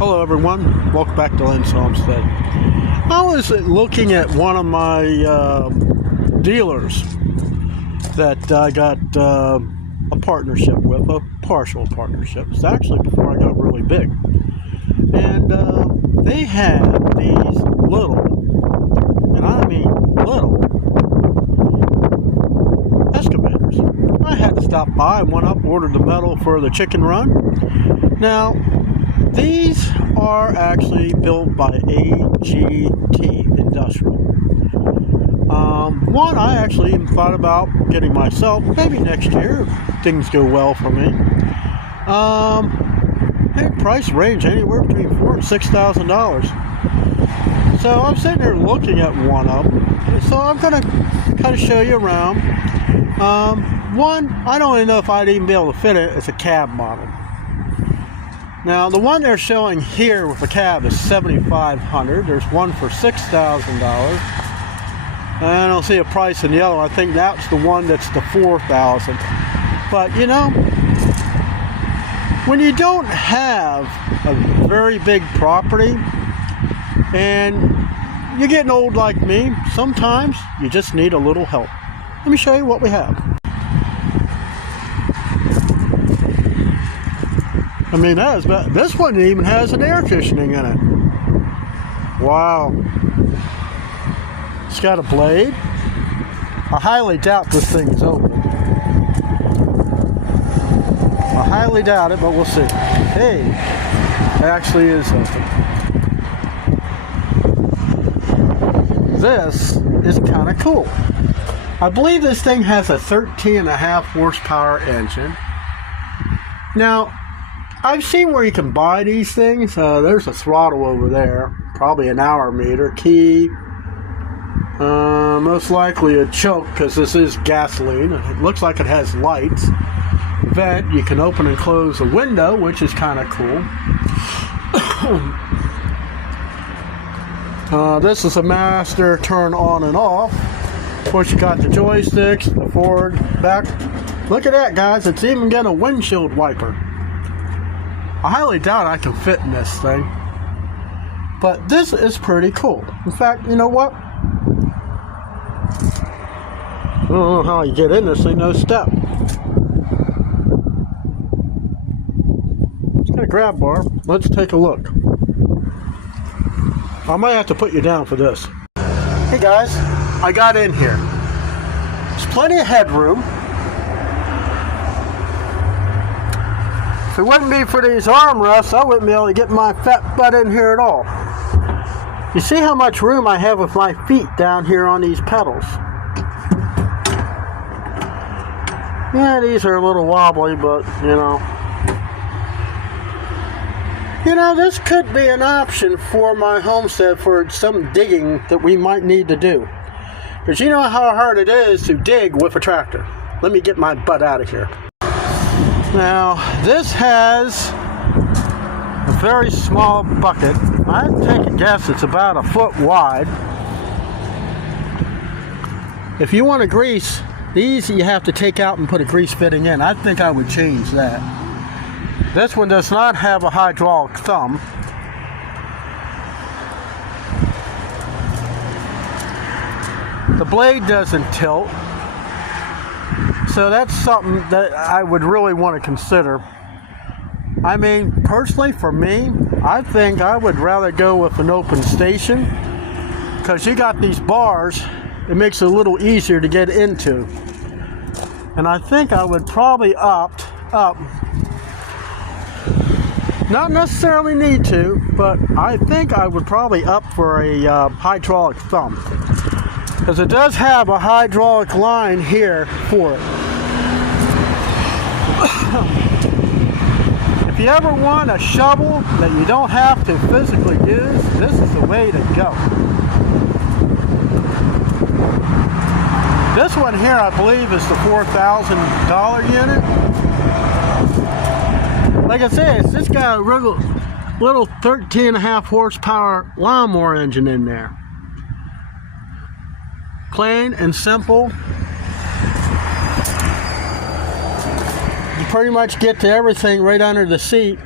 Hello everyone, welcome back to Lynn's Homestead. I was looking at one of my dealers that I got a partnership with, a partial partnership. It's actually before I got really big. And they have these little, and I mean little, excavators. I had to stop by, went up, ordered the metal for the chicken run. Now, these are actually built by AGT Industrial. One I actually even thought about getting myself, maybe next year, if things go well for me. Price range anywhere between $4,000 and $6,000. So I'm sitting there looking at one of them. So I'm going to kind of show you around. One, I don't even know if I'd even be able to fit it. It's a cab model. Now, the one they're showing here with the cab is $7,500. There's one for $6,000. I don't see a price in the other one. I think that's the one that's the $4,000. But, you know, when you don't have a very big property and you're getting old like me, sometimes you just need a little help. Let me show you what we have. I mean, this one even has an air conditioning in it. Wow. It's got a blade. I highly doubt this thing is open. I highly doubt it, but we'll see. Hey, it actually is open. This is kind of cool. I believe this thing has a 13.5 horsepower engine. Now, I've seen where you can buy these things. There's a throttle over there, probably an hour meter, key, most likely a choke because this is gasoline. It looks like it has lights. Vent, you can open and close a window, which is kind of cool. This is a master turn on and off. Of course, you got the joysticks, the forward, back. Look at that, guys. It's even got a windshield wiper. I highly doubt I can fit in this thing. But this is pretty cool. In fact, you know what? I don't know how you get in this thing, no step. It's got a grab bar. Let's take a look. I might have to put you down for this. Hey guys, I got in here. There's plenty of headroom. If it wouldn't be for these armrests, I wouldn't be able to get my fat butt in here at all. You see how much room I have with my feet down here on these pedals? Yeah, these are a little wobbly, but, you know. You know, this could be an option for my homestead for some digging that we might need to do. Because you know how hard it is to dig with a tractor. Let me get my butt out of here. Now, this has a very small bucket. I'd take a guess it's about a foot wide. If you want to grease, these you have to take out and put a grease fitting in. I think I would change that. This one does not have a hydraulic thumb. The blade doesn't tilt. So that's something that I would really want to consider. I mean, personally for me, I think I would rather go with an open station because you got these bars, it makes it a little easier to get into. And I think I would probably opt up, not necessarily need to, but I think I would probably up for a hydraulic thumb. Because it does have a hydraulic line here for it. If you ever want a shovel that you don't have to physically use, this is the way to go. This one here, I believe, is the $4,000 unit. Like I said, it's just got a little 13.5 horsepower lawnmower engine in there. Plain and simple. You pretty much get to everything right under the seat.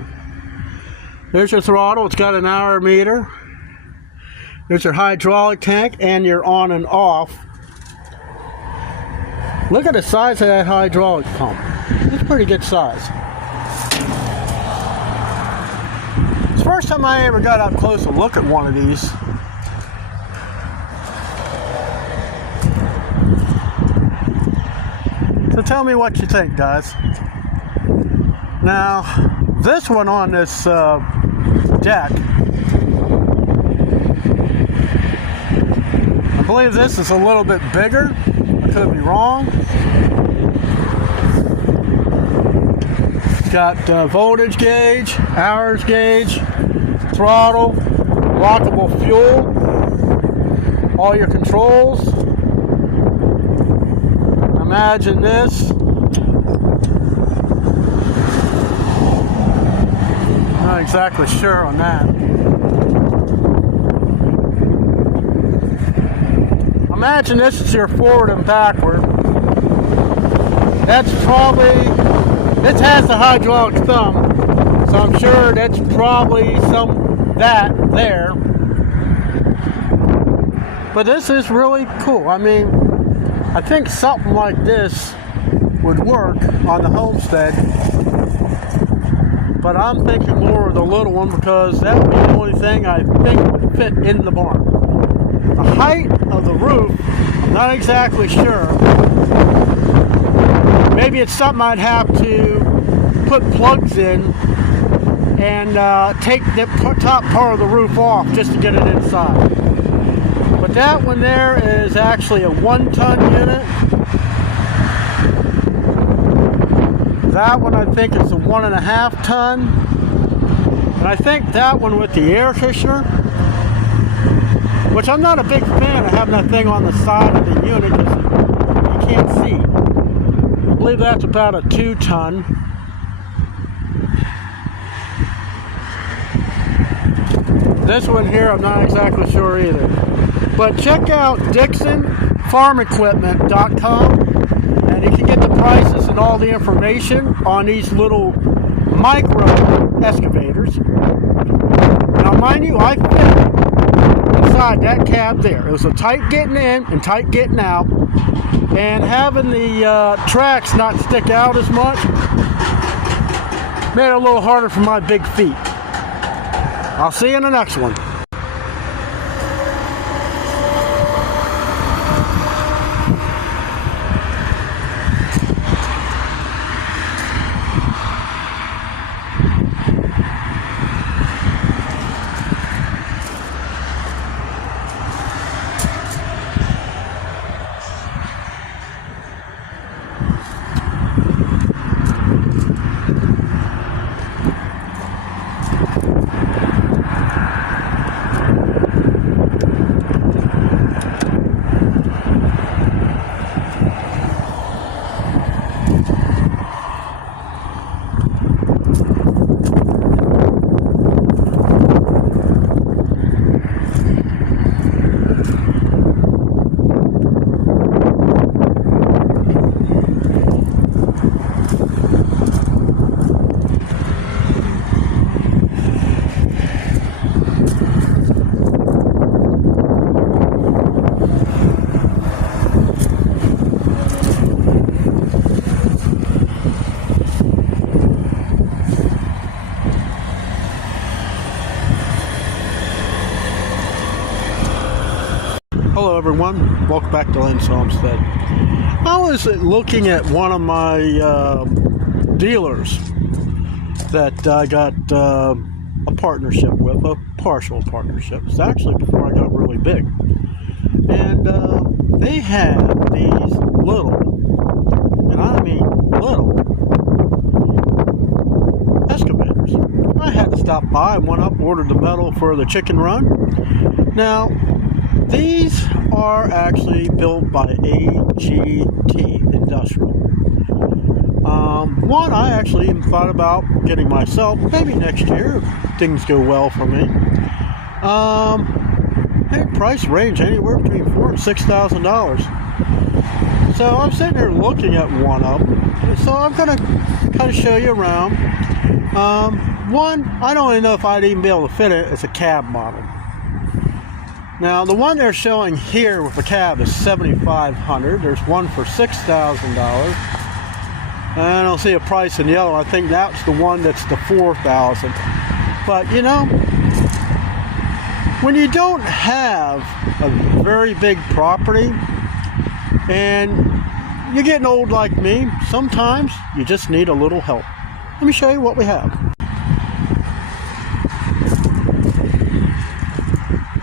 There's your throttle. It's got an hour meter. There's your hydraulic tank and your on and off. Look at the size of that hydraulic pump. It's a pretty good size. It's the first time I ever got up close to look at one of these. So tell me what you think, guys. Now, this one on this deck, I believe this is a little bit bigger. I could be wrong. It's got voltage gauge, hours gauge, throttle, lockable fuel, all your controls. Imagine this. Not exactly sure on that. Imagine this is your forward and backward. That's probably, this has the hydraulic thumb, so I'm sure that's probably that there. But this is really cool. I mean, I think something like this would work on the homestead. But I'm thinking more of the little one because that would be the only thing I think would fit in the barn. The height of the roof, I'm not exactly sure. Maybe it's something I'd have to put plugs in and take the top part of the roof off just to get it inside. But that one there is actually a 1-ton unit. That one I think is a 1.5 ton. And I think that one with the air conditioner, which I'm not a big fan of having that thing on the side of the unit because you can't see. I believe that's about a 2-ton. This one here, I'm not exactly sure either. But check out DixonFarmEquipment.com and you can get the prices and all the information on these little micro excavators. Now mind you, I fit inside that cab there. It was a tight getting in and tight getting out, and having the tracks not stick out as much made it a little harder for my big feet. I'll see you in the next one. Hello everyone, welcome back to Lynn's Homestead. I was looking at one of my dealers that I got a partnership with, a partial partnership. It's actually before I got really big. And they have these little, and I mean little, excavators. I had to stop by, went up, ordered the metal for the chicken run. Now, these are actually built by AGT Industrial. One I actually even thought about getting myself, maybe next year if things go well for me. Hey, price range anywhere between $4,000 and $6,000. So I'm sitting here looking at one of them. So I'm going to kind of show you around. one, I don't even know if I'd even be able to fit it as a cab model. Now, the one they're showing here with the cab is $7,500. There's one for $6,000. I don't see a price in yellow. I think that's the one that's the $4,000. But, you know, when you don't have a very big property and you're getting old like me, sometimes you just need a little help. Let me show you what we have.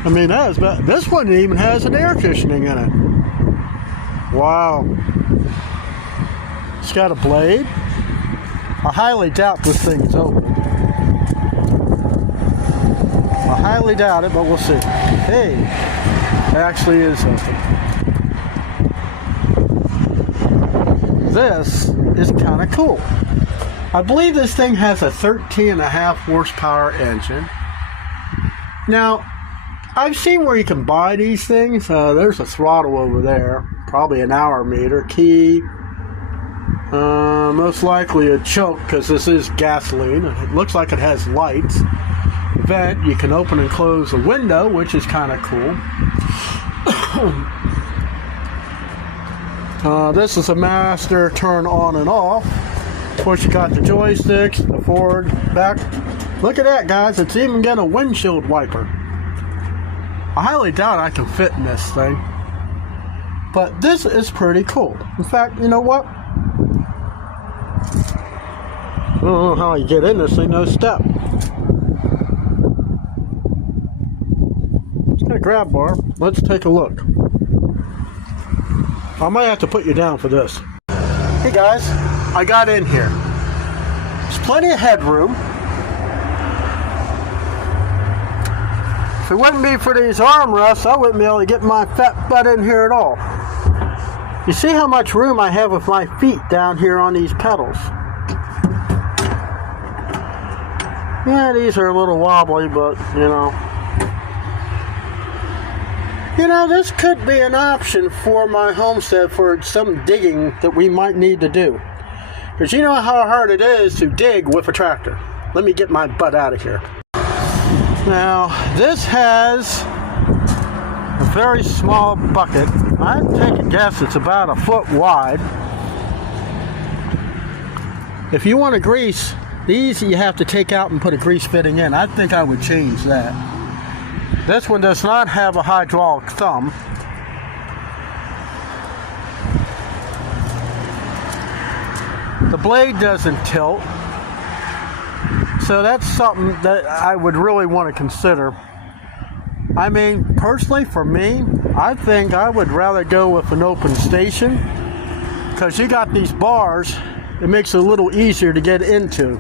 I mean, this one even has an air conditioning in it. Wow. It's got a blade. I highly doubt this thing is open. I highly doubt it, but we'll see. Hey, it actually is open. This is kind of cool. I believe this thing has a 13.5 horsepower engine. Now, I've seen where you can buy these things. There's a throttle over there, probably an hour meter, key, most likely a choke because this is gasoline. It looks like it has lights. Vent, you can open and close the window, which is kind of cool. This is a master turn on and off. Of course, you got the joysticks, the forward, back. Look at that, guys. It's even got a windshield wiper. I highly doubt I can fit in this thing. But this is pretty cool. In fact, you know what? I don't know how you get in this thing, no step. It's got a grab bar. Let's take a look. I might have to put you down for this. Hey guys, I got in here. There's plenty of headroom. If it wouldn't be for these armrests, I wouldn't be able to get my fat butt in here at all. You see how much room I have with my feet down here on these pedals? Yeah, these are a little wobbly, but you know. You know, this could be an option for my homestead for some digging that we might need to do. Because you know how hard it is to dig with a tractor. Let me get my butt out of here. Now, this has a very small bucket. I'd take a guess it's about a foot wide. If you want to grease, these you have to take out and put a grease fitting in. I think I would change that. This one does not have a hydraulic thumb. The blade doesn't tilt. So that's something that I would really want to consider. I mean, personally, for me, I think I would rather go with an open station because you got these bars. It makes it a little easier to get into.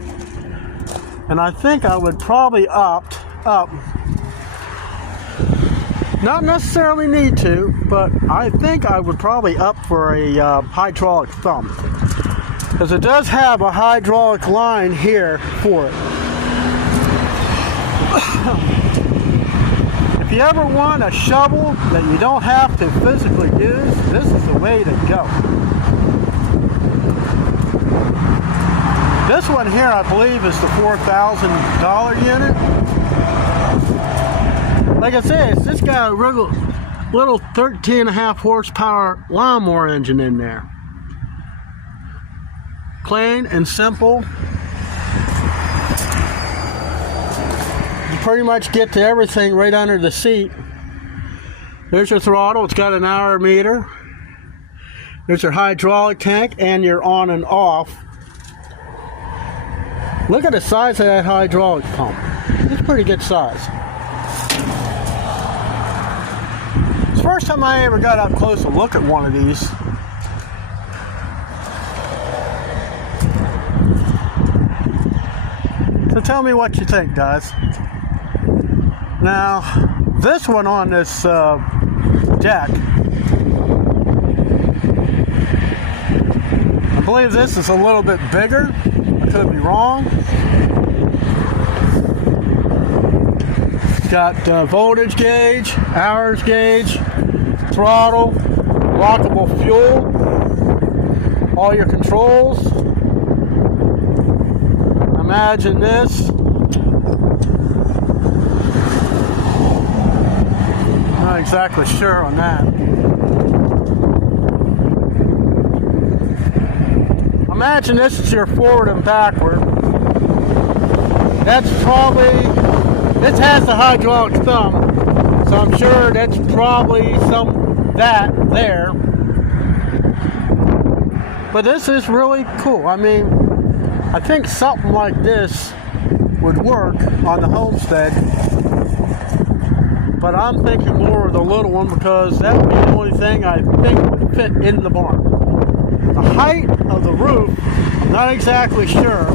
And I think I would probably opt up. Not necessarily need to, but I think I would probably up for a hydraulic thumb. Because it does have a hydraulic line here for it. If you ever want a shovel that you don't have to physically use, this is the way to go. This one here, I believe, is the $4,000 unit. Like I said, it's just got a little 13.5 horsepower lawnmower engine in there. Plain and simple. You pretty much get to everything right under the seat. There's your throttle. It's got an hour meter. There's your hydraulic tank and your on and off. Look at the size of that hydraulic pump. It's a pretty good size. It's the first time I ever got up close to look at one of these. So tell me what you think, guys. Now, this one on this deck, I believe this is a little bit bigger. I could be wrong. It's got voltage gauge, hours gauge, throttle, lockable fuel, all your controls. Imagine this. exactly sure on that. Imagine this is your forward and backward. That's probably, this has the hydraulic thumb, so I'm sure that's probably that there. But this is really cool. I mean, I think something like this would work on the homestead, but I'm thinking more of the little one because that would be the only thing I think would fit in the barn. The height of the roof, I'm not exactly sure.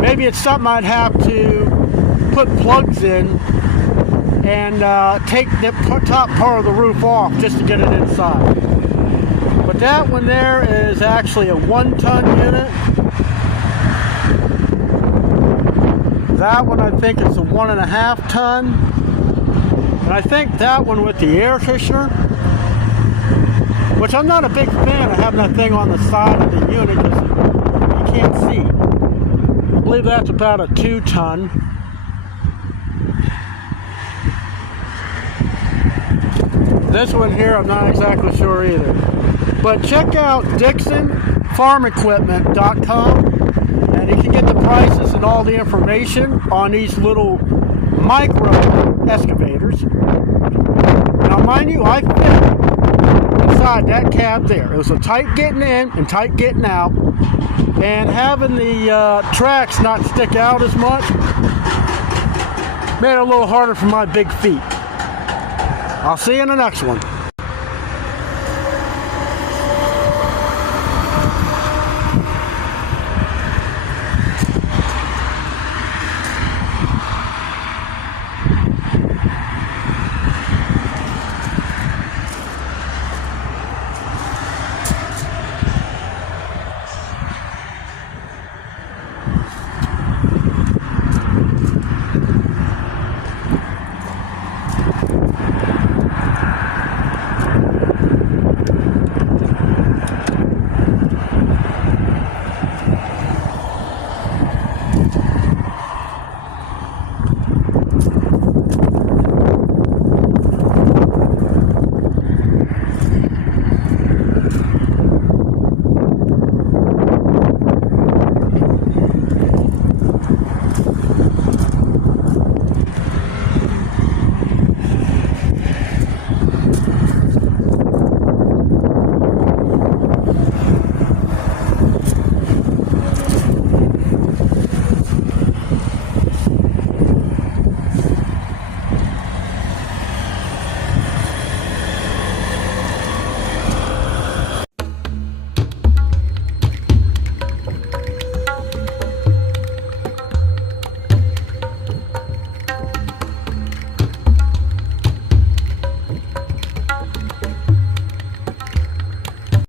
Maybe it's something I'd have to put plugs in and take the top part of the roof off just to get it inside. But that one there is actually a 1-ton unit. That one I think is a 1.5 ton. And I think that one with the air conditioner, which I'm not a big fan of having that thing on the side of the unit because you can't see. I believe that's about a 2-ton. This one here, I'm not exactly sure either. But check out DixonFarmEquipment.com and you can get the prices and all the information on these little micro excavators. Now mind you, I fit inside that cab there. It was a tight getting in and tight getting out, and having the tracks not stick out as much made it a little harder for my big feet. I'll see you in the next one.